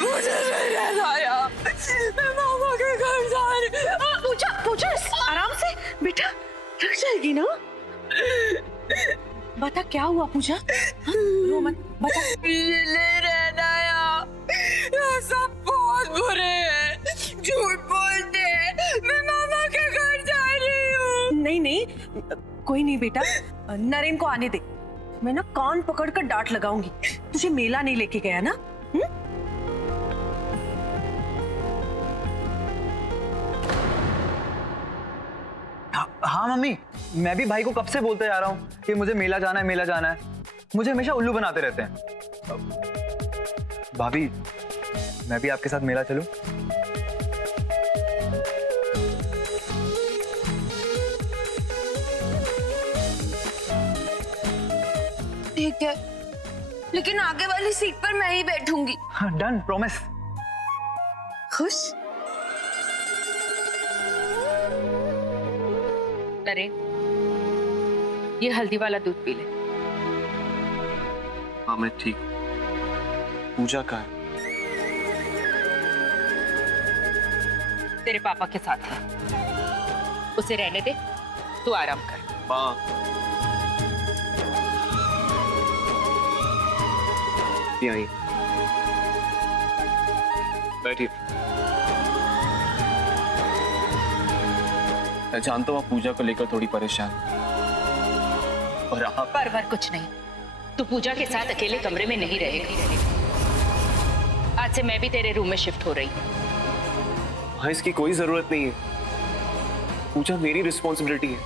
मुझे नहीं रहना यहाँ। मैं मामा के घर जा रही हूँ। पूजा पूजा आराम से बेटा, थक जाएगी ना। बता क्या हुआ पूजा? रो मत, बता। मुझे नहीं रहना यहाँ। यहाँ सब बहुत बुरे हैं, झूठ बोलते हैं। मैं मामा के घर जा रही हूँ। नहीं नहीं, कोई नहीं बेटा, नरेन को आने दे। मैं ना कान पकड़कर डांट लगाऊंगी। तुझे मेला नहीं लेके गया ना? हाँ मम्मी, मैं भी भाई को कब से बोलते जा रहा हूँ कि मुझे मेला जाना है, मेला जाना है। मुझे हमेशा उल्लू बनाते रहते हैं। भाभी, मैं भी आपके साथ मेला चलूं? ठीक है, लेकिन आगे वाली सीट पर मैं ही बैठूंगी। हाँ, डन, प्रॉमिस। खुश? नरेन, ये हल्दी वाला दूध पी ले। हाँ मैं ठीक। पूजा का है? तेरे पापा के साथ है, उसे रहने दे, तू आराम कर। माँ, यहीं बैठिए। मैं जानता हूँ आप पूजा को लेकर थोड़ी परेशान, और आप पर कुछ नहीं, तू पूजा के साथ अकेले कमरे में नहीं रहेगी। आज से मैं भी तेरे रूम में शिफ्ट हो रही हूँ। हाँ, इसकी कोई जरूरत नहीं है। पूजा मेरी रिस्पॉन्सिबिलिटी है,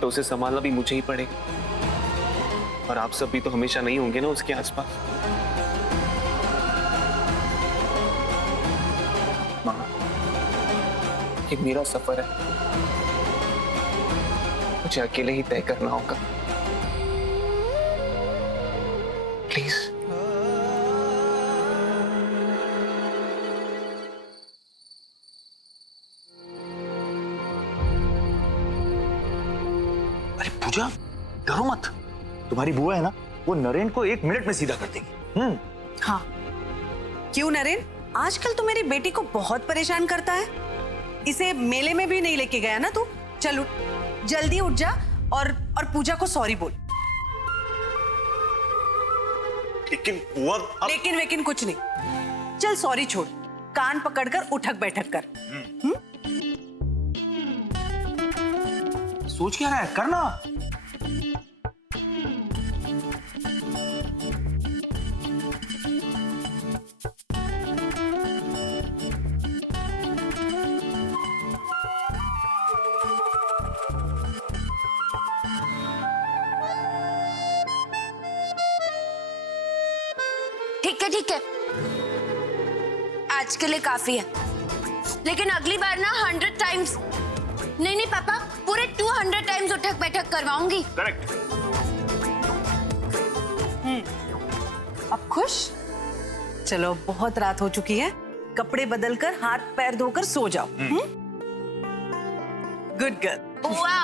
तो उसे संभालना भी मुझे ही पड़ेगा। और आप सब भी तो हमेशा नहीं होंगे ना उसके आसपास। माँ, ये मेरा सफर है, मुझे अकेले ही तय करना होगा। प्लीज। अरे पूजा, डरो मत। तुम्हारी बुआ है ना, वो नरेन को 1 मिनट में सीधा कर देगी। हाँ, क्यों नरेन? आजकल तो मेरी बेटी को बहुत परेशान करता है। इसे मेले में भी नहीं लेके गया ना तू? चल उठ, जल्दी उठ जा और पूजा को सॉरी बोल। लेकिन बुआ लेकिन वेकिन कुछ नहीं, चल सॉरी छोड़, कान पकड़कर उठक बैठक कर। सोच क्या रहा है, करना। ठीक है, आज के लिए काफी है, लेकिन अगली बार ना 100 टाइम्स नहीं पापा, पूरे 200 टाइम्स उठक बैठक करवाऊंगी। करेक्ट। अब खुश? चलो, बहुत रात हो चुकी है, कपड़े बदलकर हाथ पैर धोकर सो जाओ। Good girl. बुआ।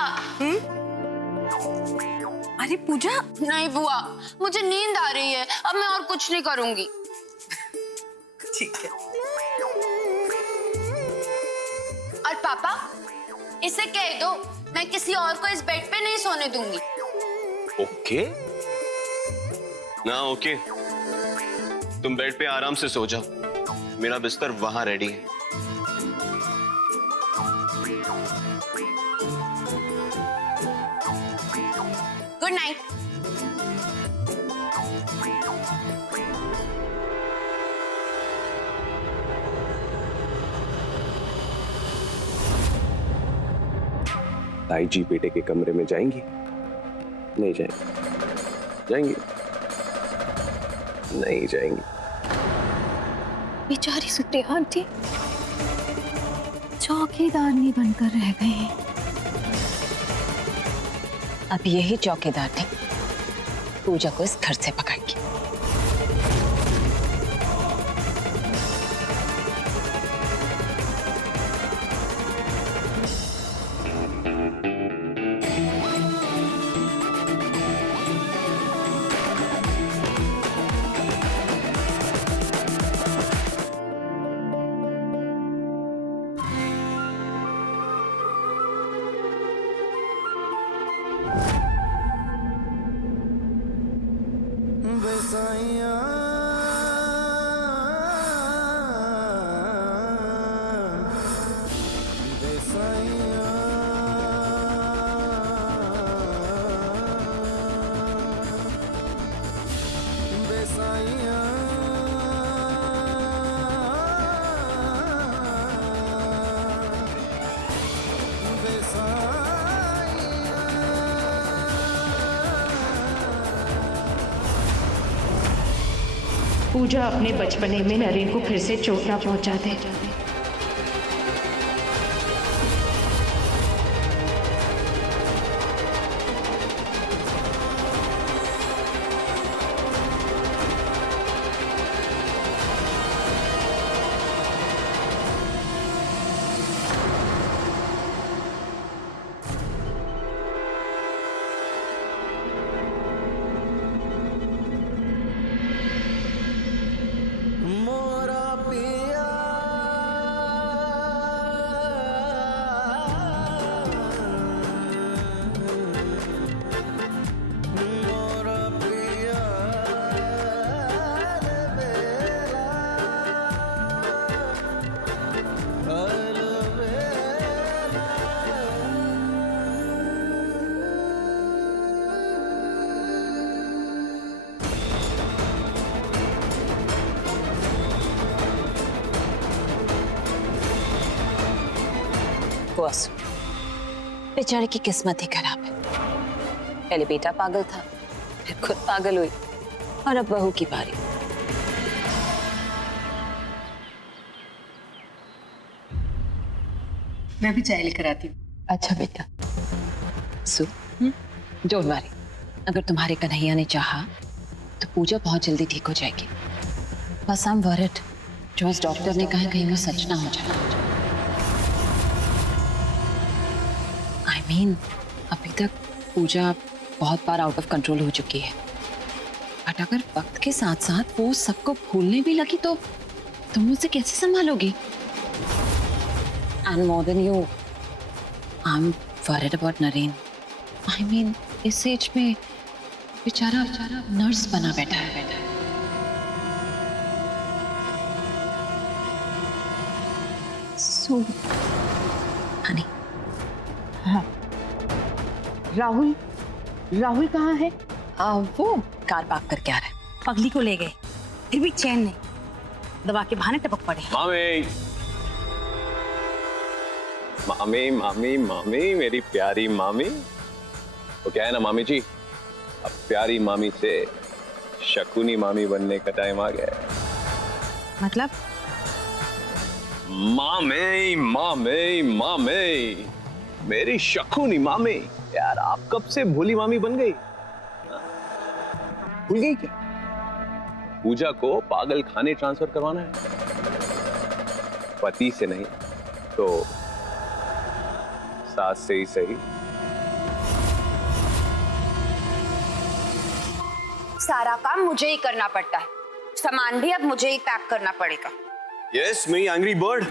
अरे पूजा। नहीं बुआ, मुझे नींद आ रही है, अब मैं और कुछ नहीं करूंगी। ठीक है। और पापा, इसे कह दो मैं किसी और को इस बेड पे नहीं सोने दूंगी। ओके ना, ओके। तुम बेड पे आराम से सो जाओ, मेरा बिस्तर वहां रेडी है। Good night. ताई जी बेटे के कमरे में जाएंगी? नहीं जाएंगी। जाएंगी? नहीं जाएंगी। बेचारी सुप्रिया आंटी चौकीदारनी बनकर रह गई। अब यही चौकीदार थे पूजा को इस घर से पकड़ के। पूजा अपने बचपने में नरेन को फिर से चोट ना पहुंचा दे। बॉस, बेचारे की किस्मत ही खराब है। पहले बेटा पागल था, फिर खुद पागल हुई और अब बहू की बारी। मैं भी चाय लेकर आती हूँ। अच्छा बेटा, सु डोंट वरी, अगर तुम्हारे कन्हैया ने चाहा तो पूजा बहुत जल्दी ठीक हो जाएगी। बस आई एम वरिड, जो उस डॉक्टर ने कहा कहीं वो सच ना हो जाए। आई मीन, अभी तक पूजा बहुत बार आउट ऑफ कंट्रोल हो चुकी है, बट अगर वक्त के साथ साथ वो सबको भूलने भी लगी तो तुम उसे कैसे संभालोगी? And more than you, I am worried about Naren. I mean, इस एज में बेचारा नर्स बना बैठा है। सो हनी, राहुल कहाँ है? वो कार पार्क करके आ रहा है। पगली को ले गए, फिर भी चैन नहीं, दबा के बहाने टपक पड़े। मामी मामी मामी मामी, मेरी प्यारी मामी। वो क्या है ना मामी जी, अब प्यारी मामी से शकुनी मामी बनने का टाइम आ गया है। मतलब? मामी मामी मामी, मेरी शकुनी मामी। यार आप कब से भोली मामी बन गई? भूल गई क्या? पूजा को पागल खाने ट्रांसफर करवाना है, पति से नहीं तो सास से ही सही। सारा काम मुझे ही करना पड़ता है, सामान भी अब मुझे ही पैक करना पड़ेगा। यस, मेरी एंग्री बर्ड।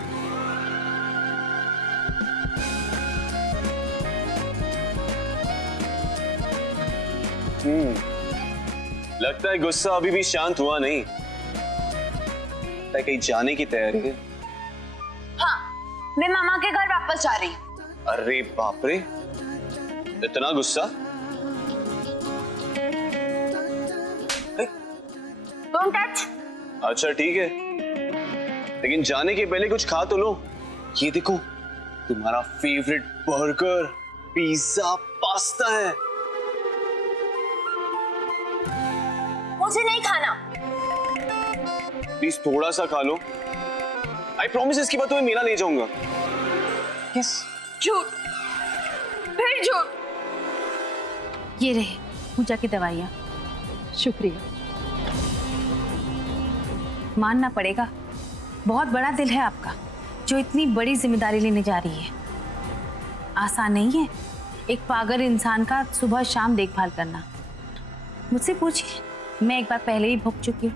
लगता है गुस्सा अभी भी शांत हुआ नहीं, लगता है कहीं जाने की तैयारी है। हाँ, मैं मामा के घर वापस जा रही हूँ। अरे बाप रे, इतना गुस्सा? Don't touch. अच्छा ठीक है, लेकिन जाने के पहले कुछ खा तो लो। ये देखो, तुम्हारा फेवरेट बर्गर, पिज्जा, पास्ता है। मुझे नहीं खाना। प्लीज थोड़ा सा खा लो। आई प्रॉमिस इसके बाद तुम्हें मेला ले जाऊंगा। यस। झूठ, फिर झूठ। ये रहे पूजा की दवाइयाँ। शुक्रिया। मानना पड़ेगा, बहुत बड़ा दिल है आपका, जो इतनी बड़ी जिम्मेदारी लेने जा रही है। आसान नहीं है एक पागल इंसान का सुबह शाम देखभाल करना। मुझसे पूछिए, मैं एक बार पहले ही भुग चुकी हूँ।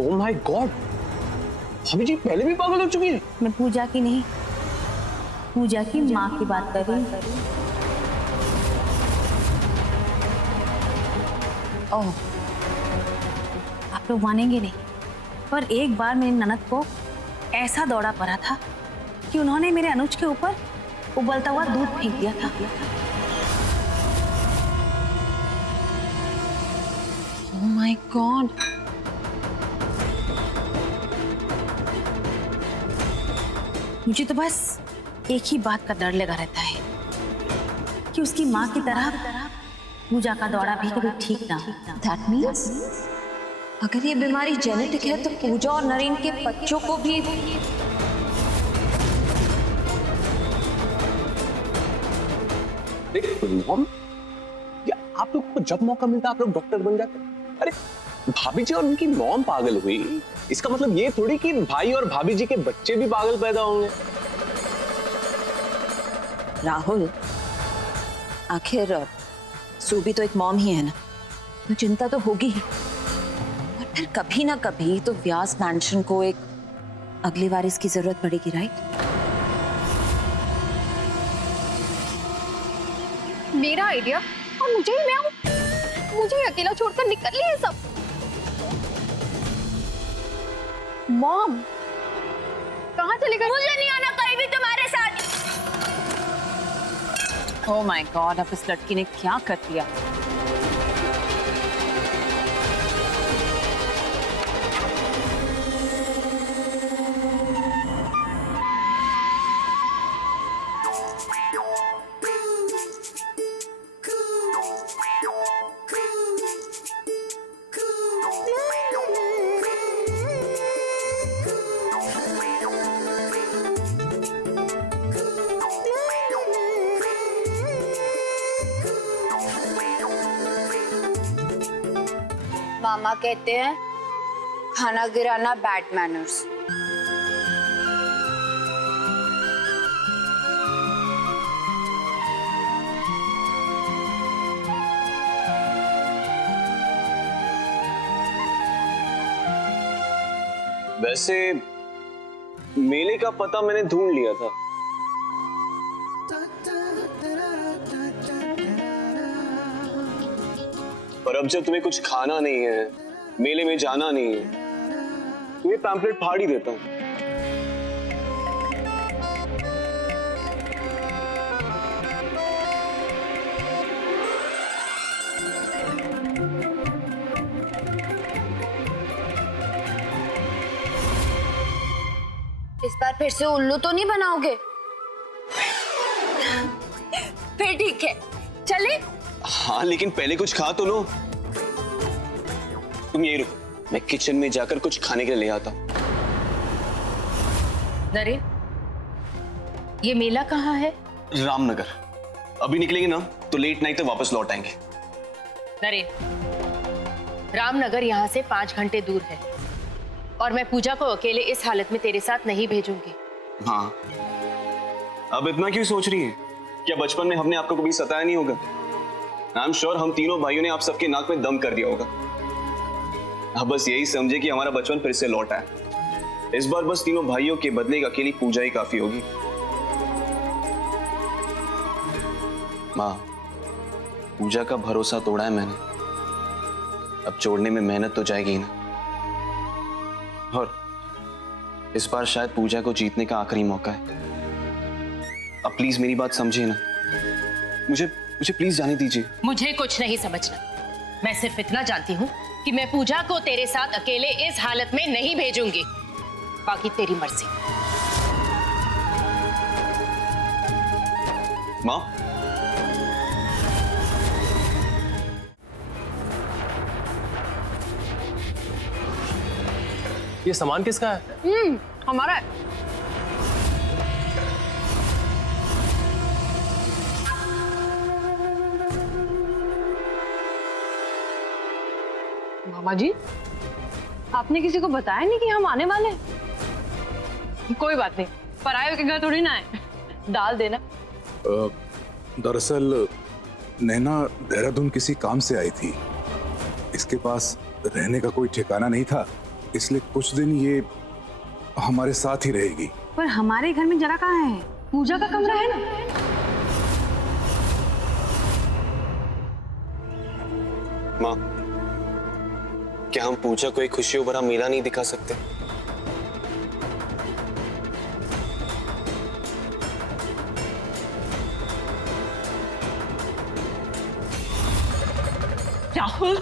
ओह माय गॉड, भाभी जी पहले भी पागल हो चुकी है। मैं पूजा की नहीं, पूजा की माँ की बात कर रही हूँ। ओह, आप लोग मानेंगे नहीं, पर एक बार मेरी ननद को ऐसा दौड़ा पड़ा था कि उन्होंने मेरे अनुज के ऊपर उबलता हुआ दूध फेंक दिया था। Oh my God. मुझे तो बस एक ही बात का डर लगा रहता है कि उसकी माँ की तरह पूजा का दौरा भी कभी ठीक ना हो। दैट मीन्स अगर ये बीमारी जेनेटिक है तो पूजा और नरेन के बच्चों को भी। मॉम, या आप लोग को जब मौका मिलता आप लोग डॉक्टर बन जाते। अरे भाभी जी और उनकी मॉम पागल हुई, इसका मतलब ये थोड़ी कि भाई और भाभी जी के बच्चे भी पागल पैदा होंगे। राहुल, आखिर सूबी तो एक मॉम ही है ना, तो चिंता तो होगी ही। और फिर कभी ना कभी तो व्यास मैंशन को एक अगली वारिस की जरूरत पड़ेगी, राइट? मेरा आइडिया, और मुझे ही मैं मुझे ही अकेला छोड़कर निकल लिए सब। मॉम कहाँ चले गए? मुझे नहीं आना कहीं भी तुम्हारे साथ। ओह माय गॉड, अब इस लड़की ने क्या कर दिया? मामा कहते हैं खाना गिराना बैड मैनर्स। वैसे मेले का पता मैंने ढूंढ लिया था। पर अब जब तुम्हें कुछ खाना नहीं है, मेले में जाना नहीं है, तो ये पैम्पलेट फाड़ ही देता हूं। इस बार फिर से उल्लू तो नहीं बनाओगे? फिर ठीक है, चले। हाँ, लेकिन पहले कुछ खा तो लो। तुम यही रुको, मैं किचन में जाकर कुछ खाने के लिए ले आता हूं। नरेन, ये मेला कहाँ है? रामनगर। अभी निकलेंगे ना तो लेट नाइट तक वापस लौट आएंगे। नरेन, रामनगर यहाँ से 5 घंटे दूर है और मैं पूजा को अकेले इस हालत में तेरे साथ नहीं भेजूंगी। हाँ, अब इतना क्यों सोच रही है? क्या बचपन में हमने आपको कभी सताया नहीं होगा? आई एम श्योर हम तीनों भाइयों ने आप सबके नाक में दम कर दिया होगा। अब बस यही समझे कि हमारा बचपन फिर से लौटा है। इस बार बस तीनों भाइयों के बदले एक अकेली पूजा ही काफी होगी। माँ, पूजा का भरोसा तोड़ा है मैंने, अब जोड़ने में मेहनत तो जाएगी ही ना। और इस बार शायद पूजा को जीतने का आखिरी मौका है। अब प्लीज मेरी बात समझिए ना, मुझे प्लीज जाने दीजिए। मुझे कुछ नहीं समझना, मैं सिर्फ इतना जानती हूँ कि मैं पूजा को तेरे साथ अकेले इस हालत में नहीं भेजूंगी। बाकी तेरी मर्जी। माँ, ये सामान किसका है? हमारा है। मामा जी, आपने किसी को बताया नहीं कि हम आने वाले हैं? कोई बात नहीं, पराये के घर थोड़ी ना है, डाल देना। दरअसल नैना देहरादून किसी काम से आई थी, इसके पास रहने का कोई ठिकाना नहीं था, इसलिए कुछ दिन ये हमारे साथ ही रहेगी। पर हमारे घर में जरा कहाँ है? पूजा का कमरा है ना। माँ, क्या हम पूजा को एक खुशियों भरा मेला नहीं दिखा सकते? राहुल,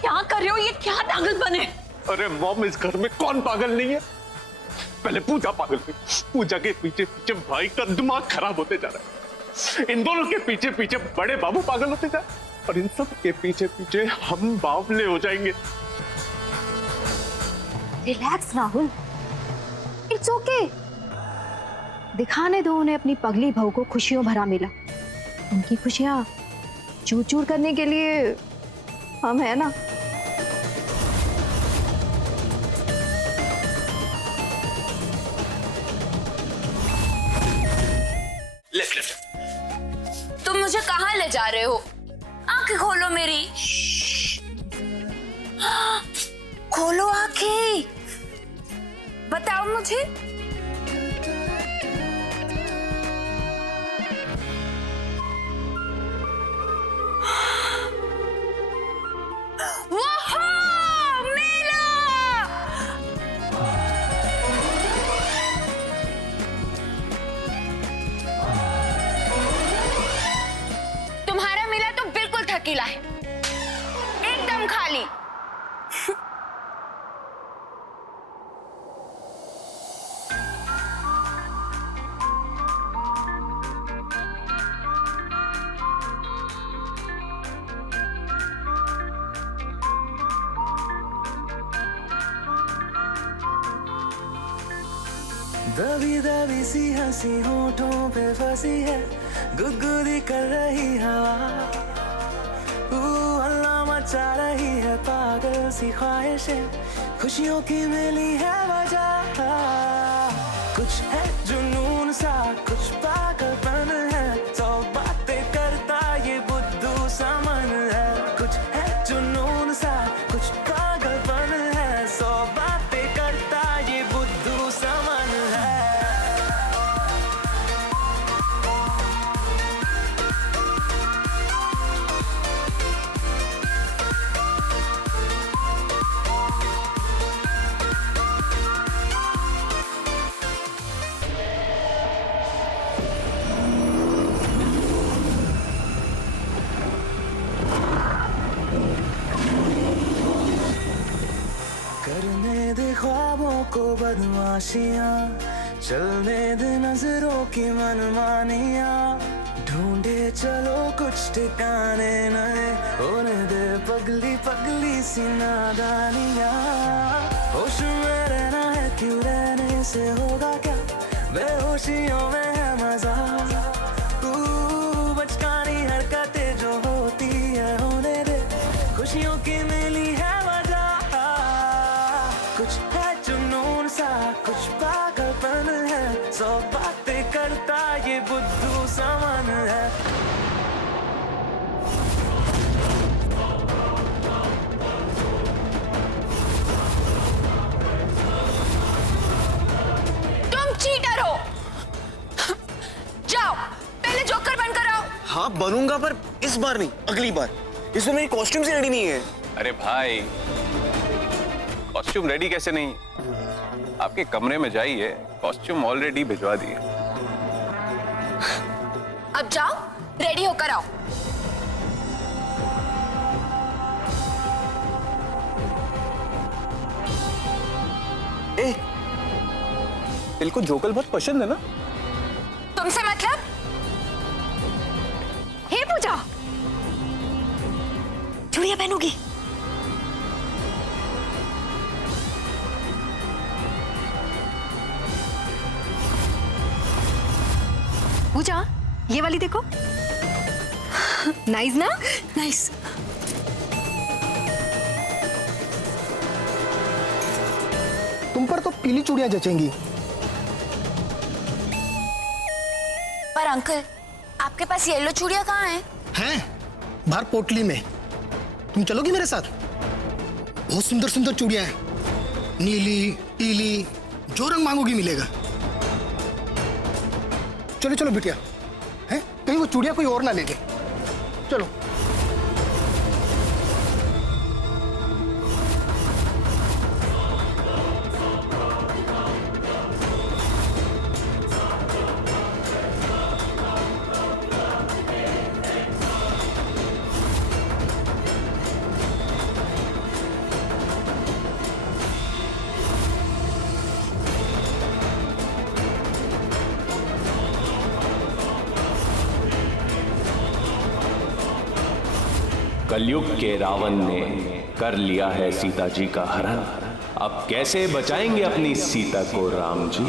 क्या कर रहे हो? ये क्या पागलपन है? अरे मॉम, इस घर में कौन पागल नहीं है? पहले पूजा पागल थी। पूजा के पीछे पीछे भाई का दिमाग खराब होते जा रहा है। इन दोनों के पीछे पीछे बड़े बाबू पागल होते जा रहे हैं। और इन सब के पीछे पीछे हम बावले हो जाएंगे। Relax Rahul, it's okay. दिखाने दो उन्हें अपनी पगली बहू को खुशियों भरा मेला। उनकी खुशियां चूर चूर करने के लिए हम है ना। तुम मुझे कहाँ ले जा रहे हो? आंखें खोलो मेरी। खोलो आंखें, बताओ मुझे। तुम्हारा मेला तो बिल्कुल थकीला है, एकदम खाली। दबी दबी सी हंसी होठों पे फंसी है, गुदगुदी कर रही हवा। हल्ला मचा रही है पागल सी ख्वाहिशें, खुशियों की मिली है वजह। कुछ है जुनून सा, कुछ पागलपन है, सौ बातें करता ये बुद्धू सा मन है। कुछ है जुनून सा, कुछ पागलपन है, सौ बातें करता ये बुद्धू सा मन है। करने दे ख्वाबों को बदमाशियां, चलने दे नजरों की मनमानियां, ढूंढे चलो कुछ ठिकाने नए, होने दे पगली पगली सी नादानियां। होश में रहना है क्यों, रहने से होगा क्या, बेहोशियों में है मजा। बचकानी हरकतें जो होती है होने दे, खुशियों की मिली है वजह। कुछ है जुनून सा, कुछ पागलपन है, सौ बातें करता ये बुद्धू सा मन है। तुम चीटर हो। जाओ पहले जोकर बनकर आओ। हाँ बनूंगा, पर इस बार नहीं, अगली बार। इस बार मेरी कॉस्ट्यूम से रेडी नहीं है। अरे भाई, कॉस्ट्यूम रेडी कैसे नहीं? आपके कमरे में जाइए, कॉस्ट्यूम ऑलरेडी भिजवा दिए। अब जाओ रेडी होकर आओ। ए, दिल को जोकर बहुत पसंद है ना? तुमसे मतलब? हे पूजा, चूड़ियां पहनोगी? पूजा, ये वाली देखो। नाइस ना? नाइस। तुम पर तो पीली चूड़ियां जचेंगी। पर अंकल, आपके पास येलो चूड़ियां कहाँ हैं? हैं? बाहर पोटली में। तुम चलोगी मेरे साथ? बहुत सुंदर सुंदर चूड़ियां हैं, नीली, पीली, जो रंग मांगोगी मिलेगा। चलो चलो बिटिया, हैं? कहीं वो चूड़ियां कोई और ना ले ले। चलो। कलयुग के रावण ने कर लिया है सीता जी का हरण। अब कैसे बचाएंगे अपनी सीता को राम जी?